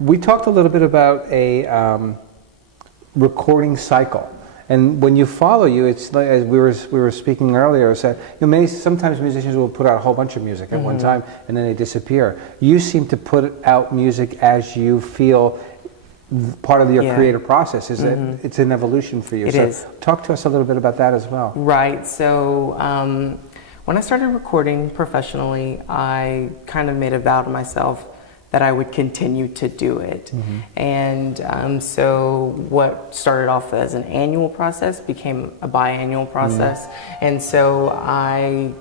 We talked a little bit about a recording cycle. And when you follow you, it's like, as we were speaking earlier, said, sometimes musicians will put out a whole bunch of music at one time and then they disappear. You seem to put out music as you feel part of your creative process. Is that it's an evolution for you? It is. Talk to us a little bit about that as well. Right. So when I started recording professionally, I kind of made a vow to myself that I would continue to do it. And so what started off as an annual process became a biannual process. And so I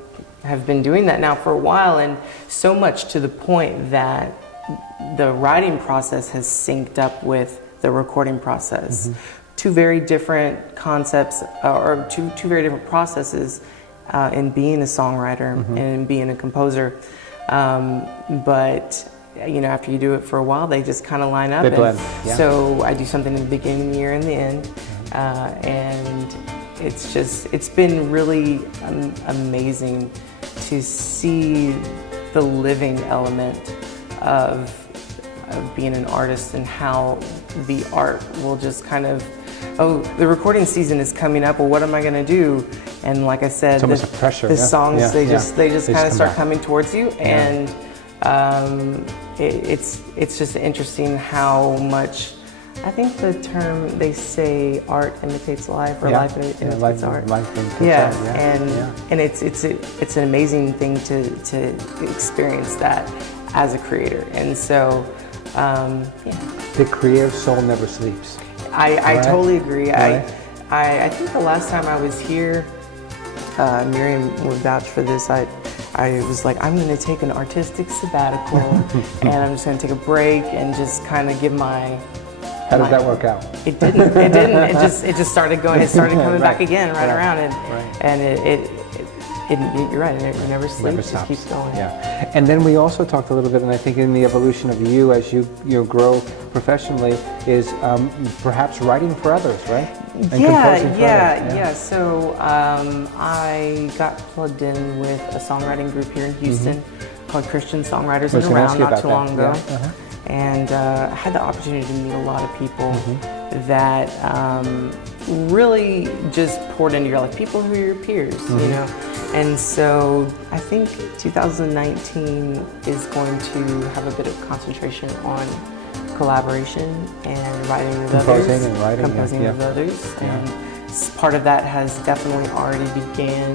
have been doing that now for a while, and so much to the point that the writing process has synced up with the recording process. Two very different concepts, or two very different processes in being a songwriter and in being a composer. But after you do it for a while, they just kind of line up. They blend. So I do something in the beginning of the year and the end, and it's been really amazing to see the living element of being an artist, and how the art will just kind of, the recording season is coming up, well, what am I going to do? And like I said, the songs, they just kind of start coming towards you, and it's just interesting how much, I think the term, they say art imitates life, or life imitates art. And it's an amazing thing to experience that as a creator. And so the creative soul never sleeps. I totally agree. Right. I think the last time I was here, Miriam would vouch for this, I was like, I'm going to take an artistic sabbatical and I'm just going to take a break and just kind of give my... How did that work out? It didn't. It just started going. It started coming back again, around, and you're right. It never sleeps. It just keeps going. Yeah. And then we also talked a little bit, and I think in the evolution of you as you grow professionally, is perhaps writing for others, right? And composing for others. So I got plugged in with a songwriting group here in Houston called Christian Songwriters Group not too long ago. And I had the opportunity to meet a lot of people that really just poured into your life, people who are your peers, And so I think 2019 is going to have a bit of concentration on collaboration and writing with others. Composing with others. And part of that has definitely already begun.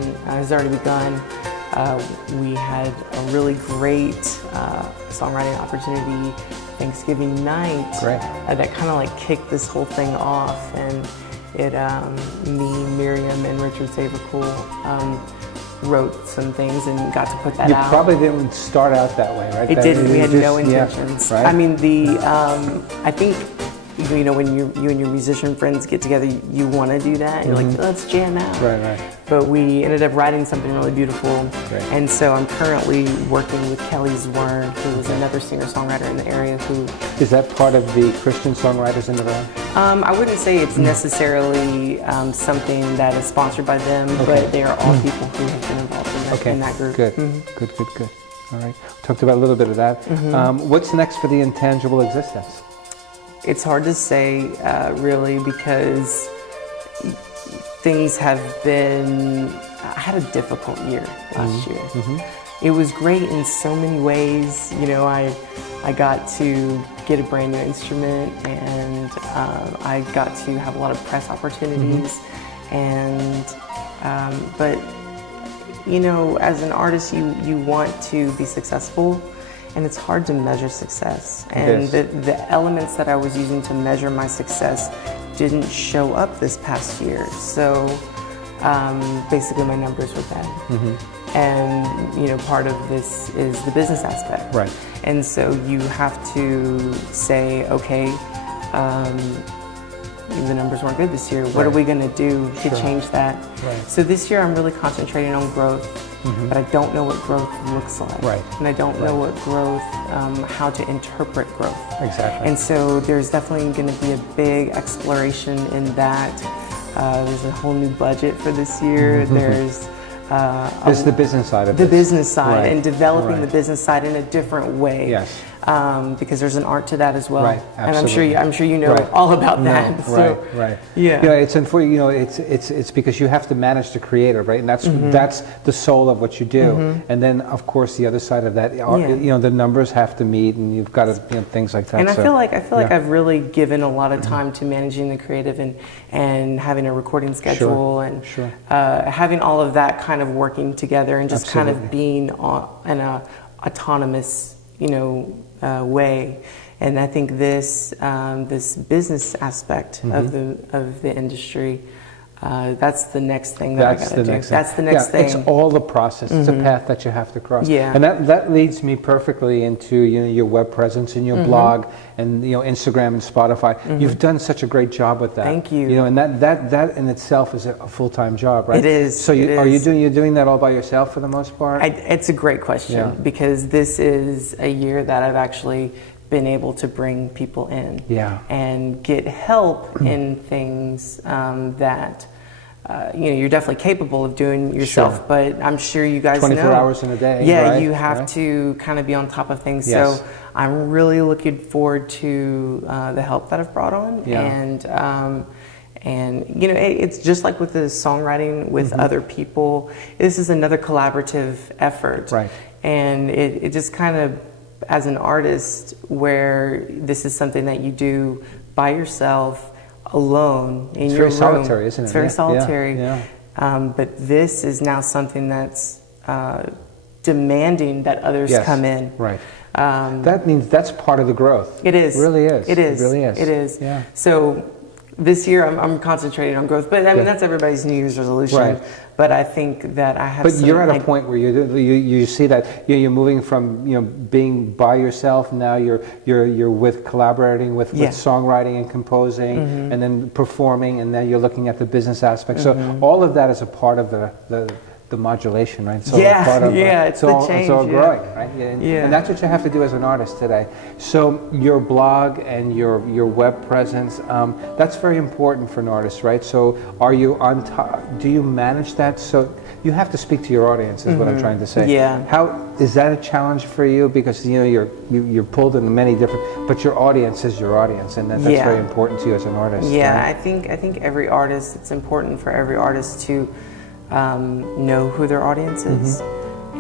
We had a really great songwriting opportunity Thanksgiving night that kind of like kicked this whole thing off, and it me, Miriam, and Richard Savercool wrote some things and got to put that out. You probably didn't start out that way, right? It didn't. We had no intentions. Right? I mean, I think when you and your musician friends get together, you want to do that. You're like, let's jam out. Right. But we ended up writing something really beautiful. And so I'm currently working with Kelly Zwern, who is another singer-songwriter in the area. Who is that part of the Christian Songwriters in the Round? I wouldn't say it's necessarily something that is sponsored by them, but they are all people who have been involved in that group. Good. Good. All right. We talked about a little bit of that. What's next for the Intangible Existence? It's hard to say, really, because things have been... I had a difficult year last year. It was great in so many ways. I got to get a brand new instrument, and I got to have a lot of press opportunities. And but as an artist, you want to be successful. And it's hard to measure success. And the elements that I was using to measure my success didn't show up this past year. So basically my numbers were bad. And part of this is the business aspect. Right. And so you have to say, okay, the numbers weren't good this year. What are we going to do to change that? So this year I'm really concentrating on growth. But I don't know what growth looks like. And I don't know what growth, how to interpret growth. Exactly. And so there's definitely going to be a big exploration in that. There's a whole new budget for this year. There's the business side of the business side, and developing the business side in a different way. Yes. because there's an art to that as well. Right, and absolutely. I'm sure you know all about that. So, right. Yeah. It's unfortunate. It's because you have to manage the creative, right? And that's the soul of what you do. And then, of course, the other side of that, the numbers have to meet, and you've got to things like that. And I feel like I've really given a lot of time to managing the creative and having a recording schedule and having all of that kind of working together and just kind of being in a autonomous, way. And I think this business aspect of the industry, that's the next thing that I got to do. That's the next thing. It's all the process. It's a path that you have to cross. Yeah. And that leads me perfectly into your web presence and your blog and Instagram and Spotify. You've done such a great job with that. Thank you. And that in itself is a full-time job, right? It is. So you're doing that all by yourself for the most part? It's a great question because this is a year that I've actually been able to bring people in and get help in things that you're definitely capable of doing yourself, but I'm sure you guys 24 hours in a day. Yeah, right? you have to kind of be on top of things. Yes. So I'm really looking forward to the help that I've brought on, and it's just like with the songwriting with other people. This is another collaborative effort, right? And it just kind of, as an artist, where this is something that you do by yourself, alone in your room. It's very solitary, isn't it? It's very solitary. Yeah. But this is now something that's demanding that others come in. Right. That means that's part of the growth. It is. It really is. It is. It really is. It is. Yeah. So this year I'm concentrating on growth, but I mean that's everybody's New Year's resolution. Right. But I think that I have. But you're at a point where you see that you're moving from being by yourself, now you're with collaborating with songwriting and composing and then performing, and now you're looking at the business aspect. So all of that is a part of the modulation, right? So part of, it's the change. It's all growing, right? And that's what you have to do as an artist today. So your blog and your web presence, that's very important for an artist, right? So are you on top? Do you manage that? So you have to speak to your audience, is what I'm trying to say. Yeah. How is that a challenge for you? Because you're pulled in many different, but your audience is your audience, and that's very important to you as an artist. Yeah, right? I think every artist, it's important for every artist to know who their audience is.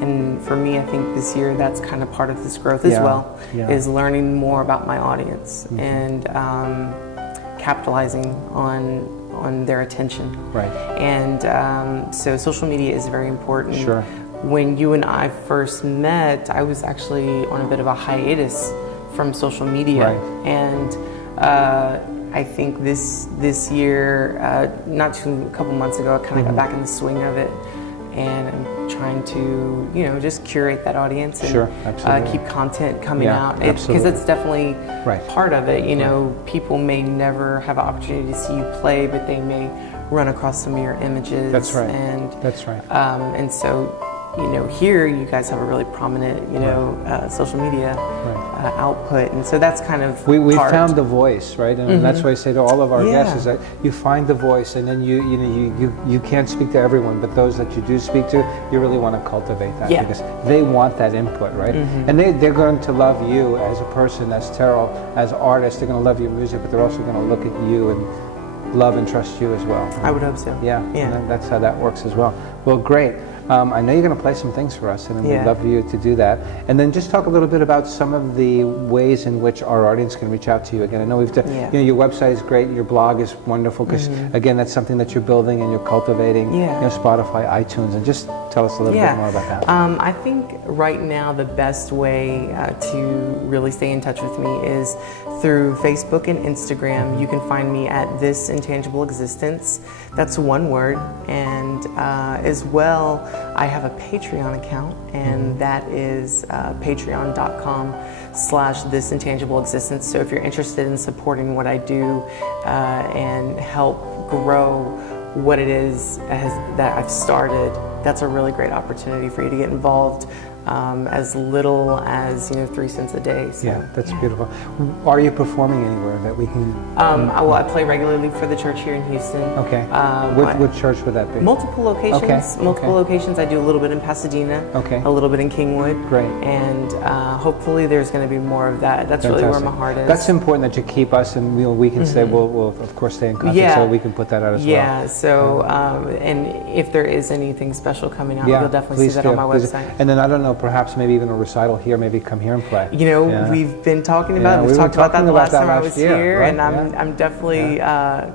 And for me, I think this year that's kind of part of this growth as well, is learning more about my audience and capitalizing on their attention. Right. And so social media is very important. Sure. When you and I first met, I was actually on a bit of a hiatus from social media. Right. And I think this year, a couple months ago, I kind of got back in the swing of it, and I'm trying to, just curate that audience and keep content coming out, because it's definitely part of it. People may never have an opportunity to see you play, but they may run across some of your images. That's right. And that's right. And so, here you guys have a really prominent, social media output, and so that's kind of we found the voice, right? And that's why I say to all of our guests is that you find the voice, and then you can't speak to everyone, but those that you do speak to, you really want to cultivate that because they want that input, right? And they're going to love you as a person, as Terrell, as artist. They're going to love your music, but they're also going to look at you and love and trust you as well. I would hope so. Yeah. And that's how that works as well. Well, great. I know you're going to play some things for us, and we'd love for you to do that. And then just talk a little bit about some of the ways in which our audience can reach out to you. Again, I know we've done, your website is great, your blog is wonderful, because again, that's something that you're building and you're cultivating. Spotify, iTunes, and just tell us a little bit more about that. I think right now the best way to really stay in touch with me is through Facebook and Instagram. You can find me at This Intangible Existence. That's one word. And as well, I have a Patreon account, and that is patreon.com/This Intangible Existence. So if you're interested in supporting what I do and help grow what it is that I've started, that's a really great opportunity for you to get involved. as little as 3 cents a day. So, yeah, that's beautiful. Are you performing anywhere that we can? Well, I play regularly for the church here in Houston. Okay. What church would that be? Multiple locations. Okay. Multiple locations. I do a little bit in Pasadena. Okay. A little bit in Kingwood. Great. And hopefully there's going to be more of that. That's Fantastic. really where my heart is. That's important that you keep us, and we can say we'll of course stay in contact so we can put that out as well. Yeah. So and if there is anything special coming out, you'll definitely see that on my website. And then I don't know, perhaps maybe even a recital here, maybe come here and play. We've been talking about it. We've talked about that the last time I was here, right? and I'm definitely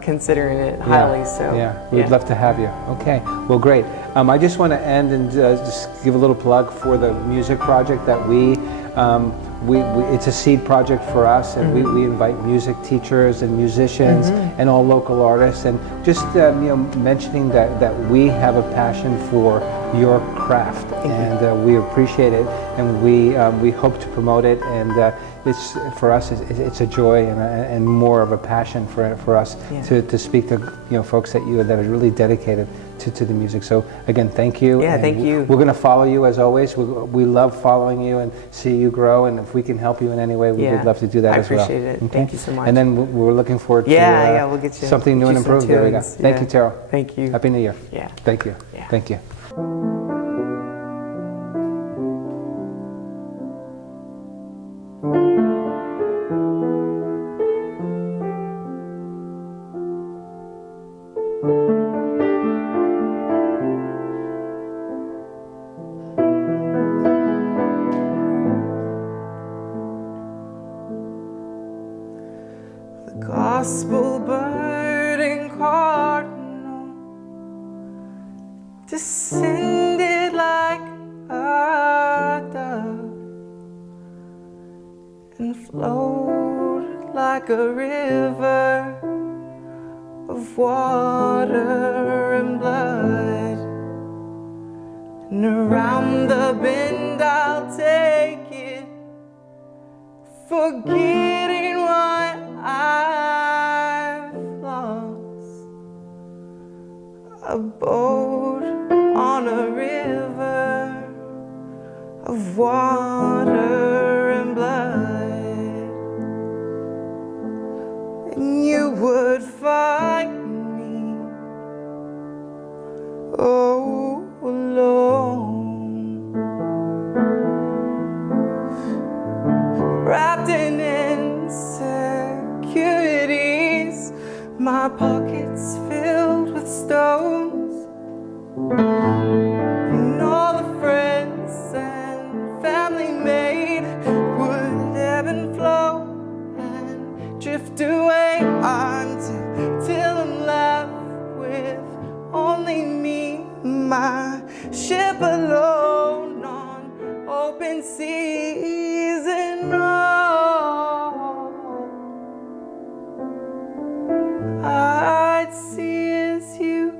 considering it highly. So we'd love to have you. Okay, well, great. I just want to end and just give a little plug for the music project that we it's a seed project for us, and we invite music teachers and musicians and all local artists, and just mentioning that we have a passion for your craft, and we appreciate it, and we hope to promote it, and it's for us it's a joy and more of a passion for us to speak to folks that are really dedicated to the music. So again, thank you. Yeah, thank you. We're going to follow you as always. We love following you and see you grow, and if we can help you in any way, we would love to do that as well. I appreciate it. Okay? Thank you so much. And then we're looking forward to we'll get you something new and improved. There we go. Thank you, Terrell. Thank you. Happy New Year. Yeah. Thank you. Yeah. Thank you. Gospel bird and cardinal descended like a dove and flowed like a river of water and blood. And around the bend I'll take it, forgetting what I've lost. A boat on a river of water and blood, and you would find me, oh alone, wrapped in insecurities, my pockets filled with stones, and all the friends and family made would ebb and flow and drift away until I'm left with only me, my ship alone on open seas, and all I'd see is you.